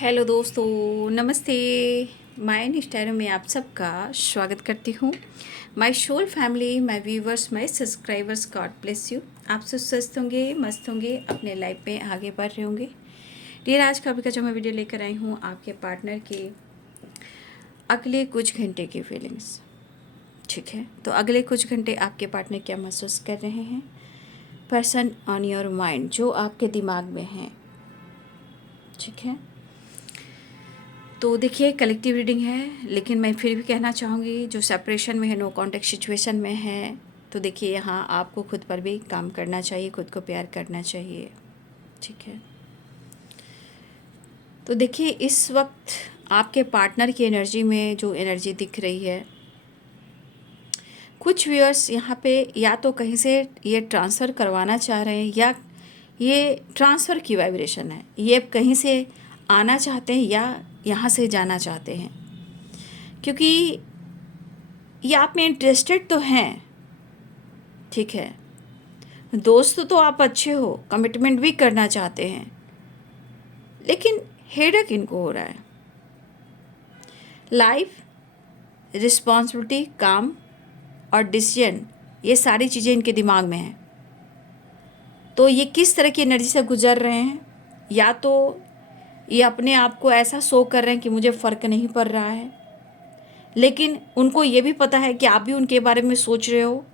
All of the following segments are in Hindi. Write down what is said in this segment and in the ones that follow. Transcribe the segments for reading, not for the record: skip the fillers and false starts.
हेलो दोस्तों, नमस्ते। माय इंस्टाग्राम में आप सबका स्वागत करती हूँ। My soul family, my viewers, my subscribers, God bless you. आप सब स्वस्थ होंगे, मस्त होंगे, अपने लाइफ में आगे बढ़ रहे होंगे। डियर, आज का अभी का जो मैं वीडियो लेकर आई हूँ, आपके पार्टनर के अगले कुछ घंटे की फीलिंग्स। ठीक है, तो अगले कुछ घंटे आपके पार्टनर क्या महसूस कर रहे हैं, पर्सन ऑन योर माइंड, जो आपके दिमाग में है। ठीक है, तो देखिए कलेक्टिव रीडिंग है, लेकिन मैं फिर भी कहना चाहूँगी जो सेपरेशन में है, नो कॉन्टेक्ट सिचुएशन में है, तो देखिए यहाँ आपको खुद पर भी काम करना चाहिए, खुद को प्यार करना चाहिए। ठीक है, तो देखिए इस वक्त आपके पार्टनर की एनर्जी में जो एनर्जी दिख रही है, कुछ व्यूअर्स यहाँ पे या तो कहीं से ये ट्रांसफ़र करवाना चाह रहे हैं, या ये ट्रांसफ़र की वाइब्रेशन है, ये कहीं से आना चाहते हैं या यहाँ से जाना चाहते हैं, क्योंकि ये आप में इंटरेस्टेड तो हैं। ठीक है, दोस्त तो आप अच्छे हो, कमिटमेंट भी करना चाहते हैं, लेकिन हेडेक इनको हो रहा है। लाइफ, रिस्पॉन्सिबिलिटी, काम और डिसीजन, ये सारी चीज़ें इनके दिमाग में हैं। तो ये किस तरह की एनर्जी से गुजर रहे हैं, या तो ये अपने आप को ऐसा शो कर रहे हैं कि मुझे फ़र्क नहीं पड़ रहा है, लेकिन उनको ये भी पता है कि आप भी उनके बारे में सोच रहे हो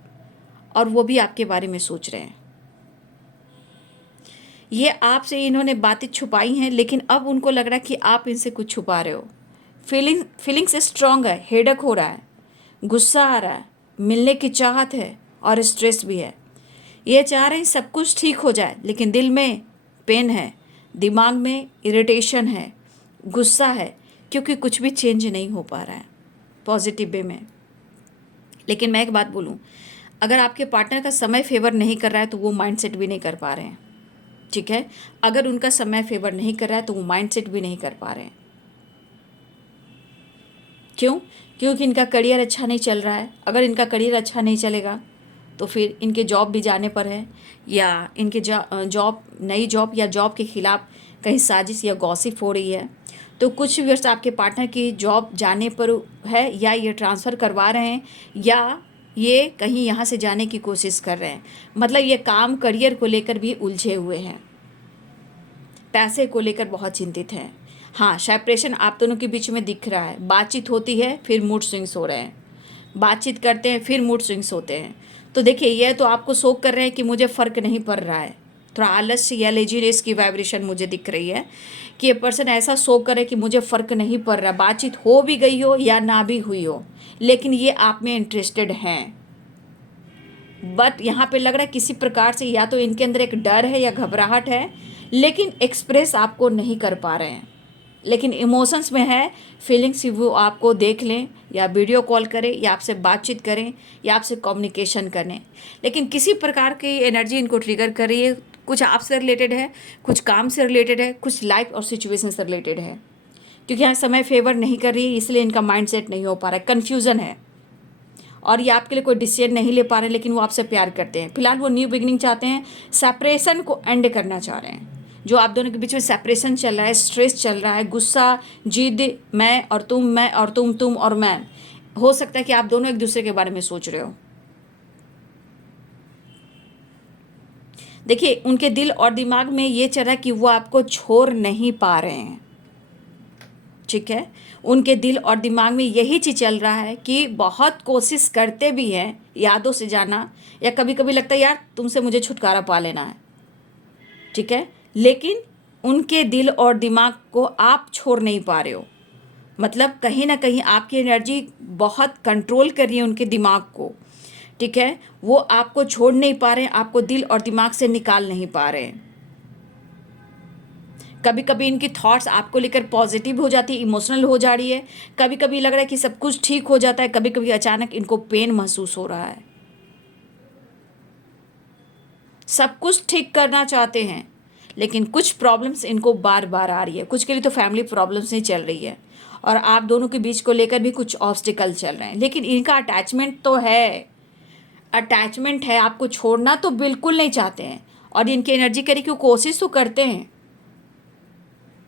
और वो भी आपके बारे में सोच रहे हैं। ये आपसे इन्होंने बातें छुपाई हैं, लेकिन अब उनको लग रहा है कि आप इनसे कुछ छुपा रहे हो। फीलिंग्स स्ट्रॉन्ग है, हेडक हो रहा है, गुस्सा आ रहा है, मिलने की चाहत है और स्ट्रेस भी है। ये चाह रहे हैं सब कुछ ठीक हो जाए, लेकिन दिल में पेन है, दिमाग में इरिटेशन है, गुस्सा है, क्योंकि कुछ भी चेंज नहीं हो पा रहा है पॉजिटिव वे में। लेकिन मैं एक बात बोलूँ, अगर आपके पार्टनर का समय फेवर नहीं कर रहा है तो वो माइंडसेट भी नहीं कर पा रहे हैं। ठीक है, अगर उनका समय फेवर नहीं कर रहा है तो वो माइंडसेट भी नहीं कर पा रहे हैं। क्यों? क्योंकि इनका करियर अच्छा नहीं चल रहा है। अगर इनका करियर अच्छा नहीं चलेगा तो फिर इनके जॉब भी जाने पर है, या इनके जॉब, नई जॉब या जॉब के खिलाफ कहीं साजिश या गॉसिप हो रही है। तो कुछ व्यूअर्स आपके पार्टनर की जॉब जाने पर है, या ये ट्रांसफ़र करवा रहे हैं, या ये कहीं यहाँ से जाने की कोशिश कर रहे हैं। मतलब ये काम करियर को लेकर भी उलझे हुए हैं, पैसे को लेकर बहुत चिंतित हैं। हाँ, सेपरेशन आप दोनों के बीच में दिख रहा है। बातचीत होती है, फिर मूड स्विंग्स हो रहे हैं, बातचीत करते हैं, फिर मूड स्विंग्स होते हैं। तो देखिए ये तो आपको शो कर रहे हैं कि मुझे फ़र्क नहीं पड़ रहा है। थोड़ा आलस्य या लेजीनेस की वाइब्रेशन मुझे दिख रही है कि ये पर्सन ऐसा शो करे कि मुझे फ़र्क नहीं पड़ रहा, बातचीत हो भी गई हो या ना भी हुई हो, लेकिन ये आप में इंटरेस्टेड हैं। बट यहाँ पे लग रहा है किसी प्रकार से या तो इनके अंदर एक डर है या घबराहट है, लेकिन एक्सप्रेस आपको नहीं कर पा रहे हैं। लेकिन इमोशंस में है, फीलिंग्स वो आपको देख लें, या वीडियो कॉल करें, या आपसे बातचीत करें, या आपसे कम्युनिकेशन करें, लेकिन किसी प्रकार की एनर्जी इनको ट्रिगर कर रही है। कुछ आपसे रिलेटेड है, कुछ काम से रिलेटेड है, कुछ लाइफ और सिचुएशन से रिलेटेड है। क्योंकि यहाँ समय फेवर नहीं कर रही है, इसलिए इनका माइंडसेट नहीं हो पा रहा है, कन्फ्यूज़न है, और ये आपके लिए कोई डिसीजन नहीं ले पा रहे, लेकिन वो आपसे प्यार करते हैं। फिलहाल वो न्यू बिगिनिंग चाहते हैं, सेपरेशन को एंड करना चाह रहे हैं। जो आप दोनों के बीच में सेपरेशन चल रहा है, स्ट्रेस चल रहा है, गुस्सा, जिद, मैं और तुम, मैं और तुम और मैं, हो सकता है कि आप दोनों एक दूसरे के बारे में सोच रहे हो। देखिए उनके दिल और दिमाग में ये चल रहा है कि वो आपको छोड़ नहीं पा रहे हैं। ठीक है, उनके दिल और दिमाग में यही चीज़ चल रहा है कि बहुत कोशिश करते भी हैं यादों से जाना, या कभी कभी लगता है यार तुमसे मुझे छुटकारा पा लेना है। ठीक है, लेकिन उनके दिल और दिमाग को आप छोड़ नहीं पा रहे हो। मतलब कहीं ना कहीं आपकी एनर्जी बहुत कंट्रोल कर रही है उनके दिमाग को। ठीक है, वो आपको छोड़ नहीं पा रहे हैं, आपको दिल और दिमाग से निकाल नहीं पा रहे हैं। कभी कभी इनकी थॉट्स आपको लेकर पॉजिटिव हो जाती है, इमोशनल हो जा रही है, कभी कभी लग रहा है कि सब कुछ ठीक हो जाता है, कभी कभी अचानक इनको पेन महसूस हो रहा है। सब कुछ ठीक करना चाहते हैं, लेकिन कुछ प्रॉब्लम्स इनको बार बार आ रही है। कुछ के लिए तो फैमिली प्रॉब्लम्स ही चल रही है, और आप दोनों के बीच को लेकर भी कुछ ऑब्स्टिकल चल रहे हैं, लेकिन इनका अटैचमेंट तो है, अटैचमेंट है, आपको छोड़ना तो बिल्कुल नहीं चाहते हैं। और इनकी एनर्जी करी कि वो कोशिश तो करते हैं,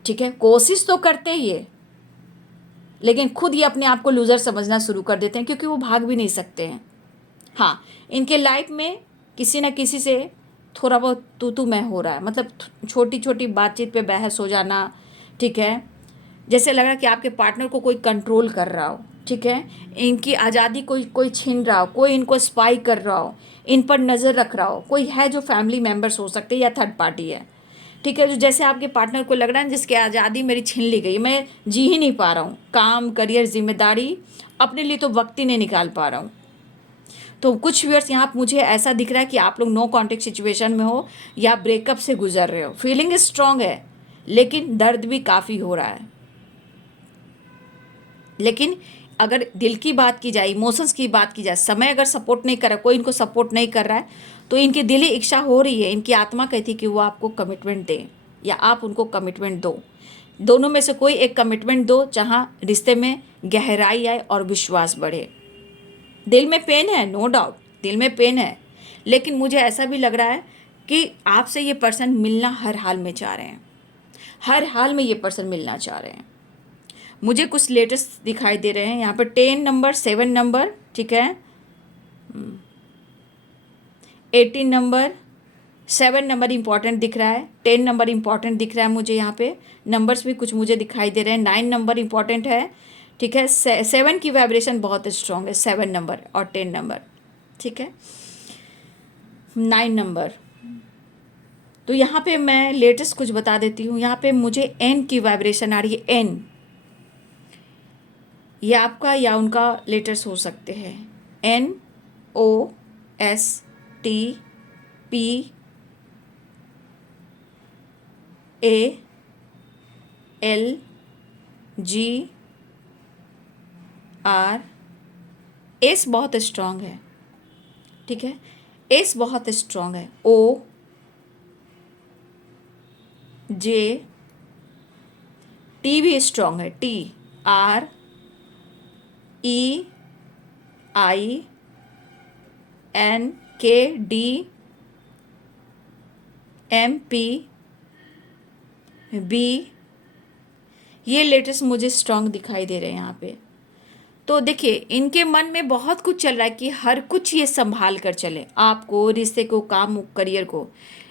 ठीक है, कोशिश तो करते ही है, लेकिन खुद ये अपने आप को लूज़र समझना शुरू कर देते हैं, क्योंकि वो भाग भी नहीं सकते हैं। हाँ, इनके लाइफ में किसी न किसी से थोड़ा बहुत तू मैं हो रहा है, मतलब छोटी छोटी बातचीत पे बहस हो जाना, ठीक है। जैसे लग रहा है कि आपके पार्टनर को कोई कंट्रोल कर रहा हो, ठीक है। इनकी आज़ादी कोई कोई छीन रहा हो, कोई इनको स्पाई कर रहा हो, इन पर नज़र रख रहा हो, कोई है जो फैमिली मेम्बर्स हो सकते हैं या थर्ड पार्टी है, ठीक है। जो जैसे आपके पार्टनर को लग रहा है जिसकी आज़ादी मेरी छीन ली गई, मैं जी ही नहीं पा रहा हूँ, काम, करियर, जिम्मेदारी, अपने लिए तो वक्त ही नहीं निकाल पा रहा हूँ। तो कुछ व्यूअर्स यहाँ मुझे ऐसा दिख रहा है कि आप लोग नो कॉन्टेक्ट सिचुएशन में हो या ब्रेकअप से गुजर रहे हो। फीलिंग स्ट्रांग है, लेकिन दर्द भी काफ़ी हो रहा है। लेकिन अगर दिल की बात की जाए, इमोशंस की बात की जाए, समय अगर सपोर्ट नहीं कर रहा, कोई इनको सपोर्ट नहीं कर रहा है, तो इनकी दिली इच्छा हो रही है, इनकी आत्मा कहती है कि वो आपको कमिटमेंट दें या आप उनको कमिटमेंट दो। दोनों में से कोई एक कमिटमेंट दो, जहाँ रिश्ते में गहराई आए और विश्वास बढ़े। दिल में पेन है, नो डाउट, दिल में पेन है, लेकिन मुझे ऐसा भी लग रहा है कि आपसे ये पर्सन मिलना हर हाल में चाह रहे हैं, हर हाल में ये पर्सन मिलना चाह रहे हैं। मुझे कुछ लेटेस्ट दिखाई दे रहे हैं यहाँ पर 10 नंबर, 7 नंबर, ठीक है, 18 नंबर, 7 नंबर इंपॉर्टेंट दिख रहा है, 10 नंबर इंपॉर्टेंट दिख रहा है मुझे यहाँ पे। नंबर्स भी कुछ मुझे दिखाई दे रहे हैं, 9 नंबर इंपॉर्टेंट है, ठीक है। 7 की वाइब्रेशन बहुत स्ट्रॉन्ग है, 7 नंबर और 10 नंबर, ठीक है। 9 नंबर, तो यहाँ पे मैं लेटेस्ट कुछ बता देती हूँ। यहाँ पे मुझे एन की वाइब्रेशन आ रही है, एन, ये आपका या उनका लेटर्स हो सकते हैं, N O S T P A L G R। S बहुत स्ट्रांग है, ठीक है, एस बहुत स्ट्रांग है। O J, T भी स्ट्रांग है, T R E I N K D M P B, ये लेटेस्ट मुझे स्ट्रांग दिखाई दे रहे हैं यहाँ पे। तो देखिए, इनके मन में बहुत कुछ चल रहा है कि हर कुछ ये संभाल कर चले, आपको, रिश्ते को, काम, करियर को,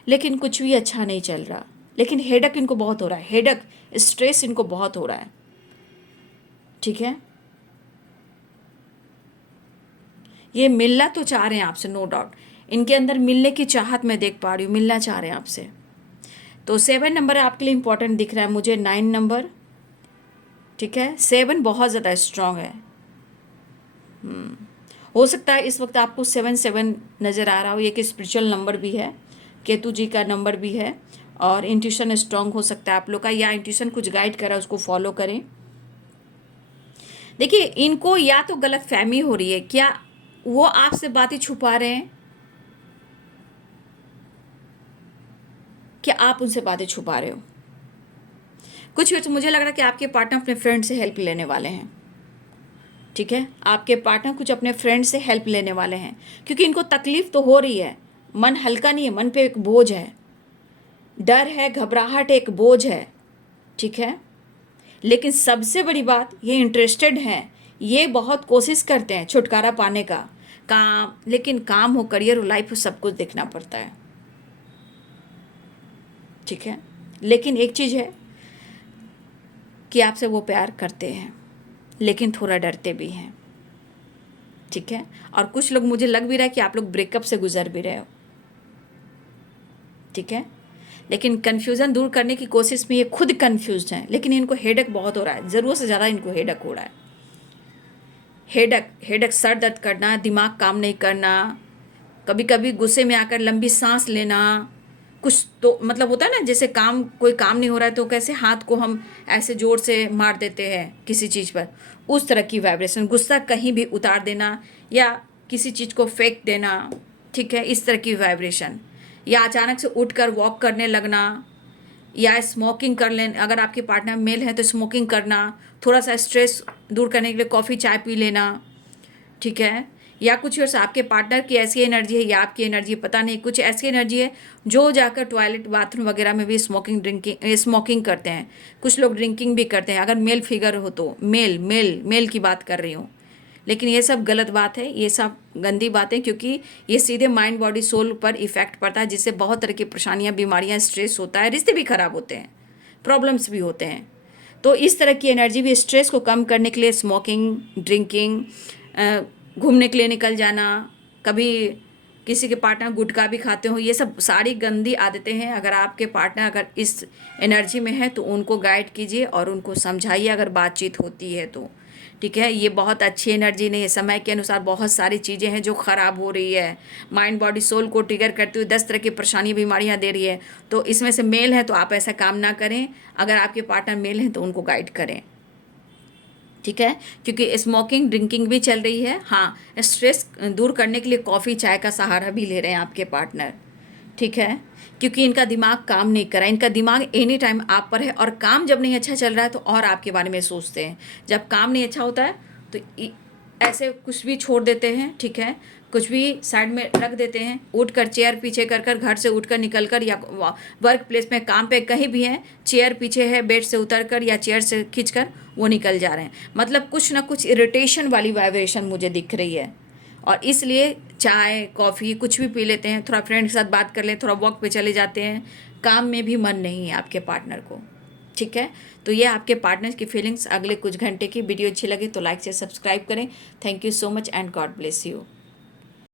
लेकिन कुछ भी अच्छा नहीं चल रहा। लेकिन हेडक इनको बहुत हो रहा है, हेडक, स्ट्रेस इनको बहुत हो रहा है, ठीक है। ये मिलना तो चाह रहे हैं आपसे, नो डाउट, इनके अंदर मिलने की चाहत मैं देख पा रही हूँ, मिलना चाह रहे हैं आपसे। तो 7 नंबर आपके लिए इंपॉर्टेंट दिख रहा है मुझे, 9 नंबर, ठीक है। 7 बहुत ज़्यादा स्ट्रांग है। हो सकता है इस वक्त आपको 7 नज़र आ रहा हो, ये कि स्पिरिचुअल नंबर भी है, केतु जी का नंबर भी है, और इंट्यूशन स्ट्रांग हो सकता है आप लोग का, या इंट्यूशन कुछ गाइड करा उसको फॉलो करें। देखिए, इनको या तो गलत फहमी हो रही है, क्या वो आपसे बातें छुपा रहे हैं, क्या आप उनसे बातें छुपा रहे हो। कुछ मुझे लग रहा है कि आपके पार्टनर अपने फ्रेंड से हेल्प लेने वाले हैं, ठीक है। आपके पार्टनर कुछ अपने फ्रेंड से हेल्प लेने वाले हैं, क्योंकि इनको तकलीफ तो हो रही है, मन हल्का नहीं है, मन पे एक बोझ है, डर है, घबराहट, एक बोझ है, ठीक है। लेकिन सबसे बड़ी बात, ये इंटरेस्टेड हैं, ये बहुत कोशिश करते हैं छुटकारा पाने का, काम, लेकिन काम हो, करियर हो, लाइफ हो, सब कुछ देखना पड़ता है, ठीक है। लेकिन एक चीज़ है कि आपसे वो प्यार करते हैं, लेकिन थोड़ा डरते भी हैं, ठीक है। और कुछ लोग, मुझे लग भी रहा है कि आप लोग ब्रेकअप से गुजर भी रहे हो, ठीक है। लेकिन कन्फ्यूज़न दूर करने की कोशिश में ये खुद कन्फ्यूज्ड हैं, लेकिन इनको हेडक बहुत हो रहा है, ज़रूरत से ज़्यादा इनको हेडक हो रहा है। हेडक, सर दर्द करना, दिमाग काम नहीं करना, कभी कभी गुस्से में आकर लंबी सांस लेना, कुछ तो मतलब होता है ना, जैसे कोई काम नहीं हो रहा है तो कैसे हाथ को हम ऐसे जोर से मार देते हैं किसी चीज़ पर, उस तरह की वाइब्रेशन, गुस्सा कहीं भी उतार देना या किसी चीज़ को फेंक देना, ठीक है, इस तरह की वाइब्रेशन, या अचानक से उठकर वॉक करने लगना, या स्मोकिंग कर लेना, अगर आपके पार्टनर मेल है तो स्मोकिंग करना, थोड़ा सा स्ट्रेस दूर करने के लिए कॉफ़ी चाय पी लेना, ठीक है, या कुछ और आपके पार्टनर की ऐसी एनर्जी है या आपकी एनर्जी पता नहीं, कुछ ऐसी एनर्जी है जो जाकर टॉयलेट बाथरूम वगैरह में भी स्मोकिंग करते हैं। कुछ लोग ड्रिंकिंग भी करते हैं, अगर मेल फिगर हो तो, मेल मेल मेल की बात कर रही हूँ। लेकिन ये सब गलत बात है, ये सब गंदी बात है, क्योंकि ये सीधे माइंड बॉडी सोल पर इफेक्ट पड़ता है, जिससे बहुत तरह की परेशानियाँ, बीमारियाँ, स्ट्रेस होता है, रिश्ते भी खराब होते हैं, प्रॉब्लम्स भी होते हैं। तो इस तरह की एनर्जी भी, स्ट्रेस को कम करने के लिए स्मोकिंग, ड्रिंकिंग, घूमने के लिए निकल जाना, कभी किसी के पार्टनर गुटखा भी खाते हो, ये सब सारी गंदी आदतें हैं। अगर आपके पार्टनर अगर इस एनर्जी में है तो उनको गाइड कीजिए और उनको समझाइए, अगर बातचीत होती है तो। ठीक है, ये बहुत अच्छी एनर्जी नहीं है। समय के अनुसार बहुत सारी चीज़ें हैं जो ख़राब हो रही है, माइंड बॉडी सोल को ट्रिगर करते हुए 10 तरह की परेशानी, बीमारियां दे रही है। तो इसमें से मेल है तो आप ऐसा काम ना करें, अगर आपके पार्टनर मेल हैं तो उनको गाइड करें। ठीक है, क्योंकि स्मोकिंग ड्रिंकिंग भी चल रही है। हाँ, स्ट्रेस दूर करने के लिए कॉफ़ी चाय का सहारा भी ले रहे हैं आपके पार्टनर। ठीक है, क्योंकि इनका दिमाग काम नहीं कर रहा है, इनका दिमाग एनी टाइम आप पर है, और काम जब नहीं अच्छा चल रहा है तो और आपके बारे में सोचते हैं। जब काम नहीं अच्छा होता है तो ऐसे कुछ भी छोड़ देते हैं। ठीक है, कुछ भी साइड में रख देते हैं, उठकर चेयर पीछे कर कर, घर से उठकर निकल कर, या वर्क प्लेस में काम पे कहीं भी हैं, चेयर पीछे है, बेड से उतर कर या चेयर से खींच कर वो निकल जा रहे हैं। मतलब कुछ ना कुछ इरिटेशन वाली वाइब्रेशन मुझे दिख रही है, और इसलिए चाय कॉफ़ी कुछ भी पी लेते हैं, थोड़ा फ्रेंड के साथ बात कर लें, थोड़ा वॉक पे चले जाते हैं, काम में भी मन नहीं है आपके पार्टनर को। ठीक है, तो ये आपके पार्टनर की फीलिंग्स अगले कुछ घंटे की। वीडियो अच्छी लगे तो लाइक से सब्सक्राइब करें। Thank you so much and God bless you.